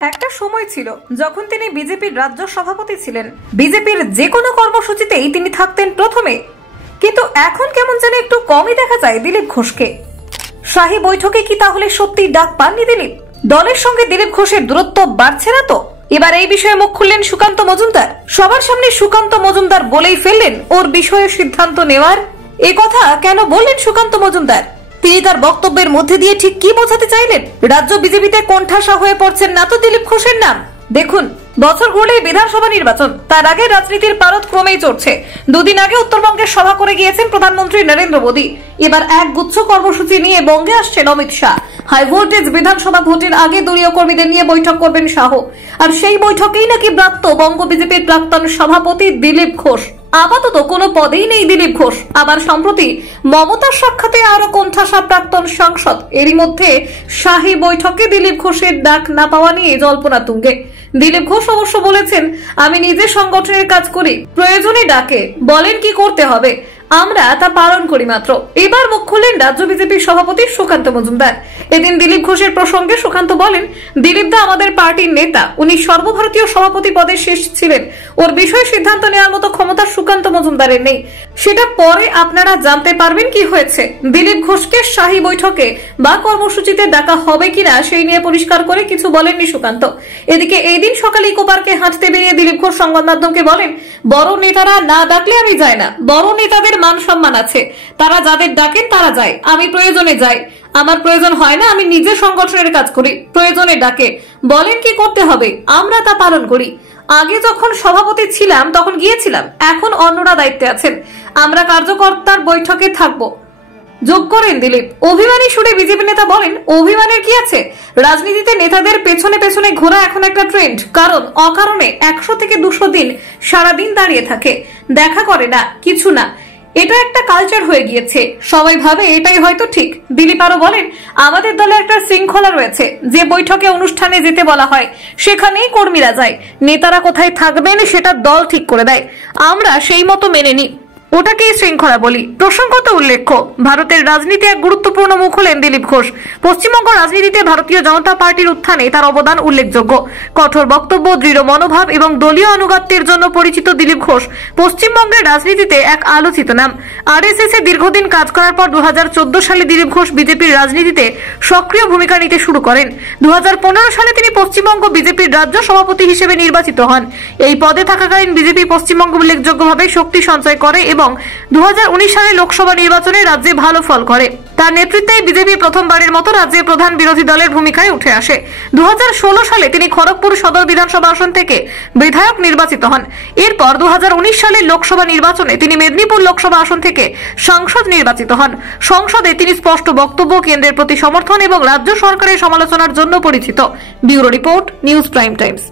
একটা সময় ছিল যখন তিনি বিজেপির রাজ্য সভাপতি ছিলেন। বিজেপির যে কোনো কর্মসূচিতেই তিনি থাকতেন প্রথমে, কিন্তু এখন কেমন যেন একটু কমই দেখা যায় দিলীপ ঘোষকে। শাহী বৈঠকে কি তাহলে সত্যি ডাক পাননি দিলীপ? দলের সঙ্গে দিলীপ ঘোষের দূরত্ব বাড়ছে না তো? এবার এই বিষয়ে মুখ খুললেন সুকান্ত মজুমদার। সবার সামনে সুকান্ত মজুমদার বলেই ফেললেন ওর বিষয়ে সিদ্ধান্ত নেওয়ার। এ কথা কেন বললেন সুকান্ত মজুমদার? তিনি তার বক্তব্যের মধ্যে দিয়ে ঠিক কি বোঝাতে চাইলেন? রাজ্য বিজেপিতে কোণঠাসা হয়ে পড়ছেন না তো দিলীপ ঘোষের নাম? দেখুন, বছর ঘুরলেই বিধানসভা নির্বাচন, তার আগে রাজনীতির পারদ ক্রমেই চড়ছে। দুদিন আগে উত্তরবঙ্গে সভা করে গিয়েছেন প্রধানমন্ত্রী নরেন্দ্র মোদী। এবার এক গুচ্ছ কর্মসূচি নিয়ে বঙ্গে আসছেন অমিত শাহ। হাই ভোল্টেজ বিধানসভা ভোটের আগে দলীয় কর্মীদের নিয়ে বৈঠক করবেন শাহ, আর সেই বৈঠকেই নাকি ব্রাত্য বঙ্গ বিজেপির প্রাক্তন সভাপতি দিলীপ ঘোষ। আপাতত কোনো পদেই নেই দিলীপ ঘোষ। আবার সম্প্রতি মমতার সাক্ষাতে আরো কোণঠাসা প্রাক্তন সাংসদ। এরই মধ্যে শাহী বৈঠকে দিলীপ ঘোষের ডাক না পাওয়া নিয়ে জল্পনা তুঙ্গে। দিলীপ ঘোষ অবশ্য বলেছেন, আমি নিজে সংগঠনের কাজ করি, প্রয়োজনে ডাকে বলেন কি করতে হবে, আমরা তা পালন করি মাত্র। এবার মুখ খুললেন রাজ্য বিজেপির সভাপতি সুকান্ত মজুমদার। এদিন দিলীপ ঘোষের প্রসঙ্গে সুকান্ত বলেন, দিলীপ দা আমাদের পার্টির নেতা, উনি সর্বভারতীয় সভাপতি পদে শেষ ছিলেন। ওর বিষয়ে সিদ্ধান্ত নেওয়ার মতো ক্ষমতা সুকান্ত মজুমদারের নেই। সেটা পরে আপনারা জানতে পারবেন কি হয়েছে। দিলীপ ঘোষকে শাহী বৈঠকে বা কর্মসূচিতে ডাকা হবে কিনা সেই নিয়ে পরিষ্কার করে কিছু বলেননি সুকান্ত। এদিকে এই দিন সকালে ইকো পার্কে হাঁটতে বেরিয়ে দিলীপ ঘোষ সংবাদ মাধ্যমকে বলেন, বড় নেতারা না ডাকলে আমি যাই না। বড় নেতাদের মান সম্মান আছে, তারা যাদের ডাকেন তারা যায়, আমি প্রয়োজনে যাই। আমার প্রয়োজন হয় না, আমি নিজে সংগঠনের কাজ করি, প্রয়োজনে ডাকে বলেন কি করতে হবে, আমরা তা পালন করি। আগে যখন সভাপতি ছিলাম তখন গিয়েছিলাম, এখন অন্যরা দায়িত্বে আছেন, আমরা কার্যকর্তার বৈঠকে থাকবো যোগ করেন দিলীপ। অভিমানী সুরে বিজেপি নেতা বলেন, অভিমানের কি আছে? রাজনীতিতে নেতাদের পেছনে পেছনে ঘোরা এখন একটা ট্রেন্ড। কারণ অকারণে 100 থেকে 200 দিন সারাদিন দাঁড়িয়ে থাকে, দেখা করে না, কিছু না। এটা একটা কালচার হয়ে গিয়েছে, সবাই ভাবে এটাই হয়তো ঠিক। দিলীপ আরো বলেন, আমাদের দলে একটা শৃঙ্খলা রয়েছে, যে বৈঠকে অনুষ্ঠানে যেতে বলা হয় সেখানেই কর্মীরা যায়, নেতারা কোথায় থাকবেন সেটা দল ঠিক করে দেয়, আমরা সেই মতো মেনে নিই, ওটাকেই শৃঙ্খলা বলি। প্রসঙ্গত উল্লেখ্য, ভারতের রাজনীতি এক গুরুত্বপূর্ণ মুখ হলেন দিলীপ ঘোষ। পশ্চিমবঙ্গ রাজনীতিতে ভারতীয় জনতা পার্টির উত্থানে তার অবদান উল্লেখযোগ্য। কঠোর বক্তব্য, দৃঢ় মনোভাব এবং দলীয় আনুগত্যের জন্য পরিচিত দিলীপ ঘোষ পশ্চিমবঙ্গের রাজনীতিতে এক আলোচিত নাম। আরএসএস এ দীর্ঘদিন কাজ করার পর 2014 সালে দিলীপ ঘোষ বিজেপির রাজনীতিতে সক্রিয় ভূমিকা নিতে শুরু করেন। 2015 সালে তিনি পশ্চিমবঙ্গ বিজেপির রাজ্য সভাপতি হিসেবে নির্বাচিত হন। এই পদে থাকাকালীন বিজেপি পশ্চিমবঙ্গ উল্লেখযোগ্যভাবে শক্তি সঞ্চয় করে এবং 2019 সালে লোকসভা নির্বাচনে রাজ্যে ভালো ফল করে। তার নেতৃত্বে বিজেপি প্রথমবারের মতো রাজ্যে প্রধান বিরোধী দলের ভূমিকায় উঠে আসে। 2016 সালে তিনি খড়গপুর সদর বিধানসভা আসন থেকে বিধায়ক নির্বাচিত হন। এরপর 2019 সালে লোকসভা নির্বাচনে তিনি মেদিনীপুর লোকসভা আসন থেকে সাংসদ নির্বাচিত হন। সংসদে তিনি স্পষ্ট বক্তব্য, কেন্দ্রের প্রতি সমর্থন এবং রাজ্য সরকারের সমালোচনার জন্য পরিচিত। Bureau report, news prime Times.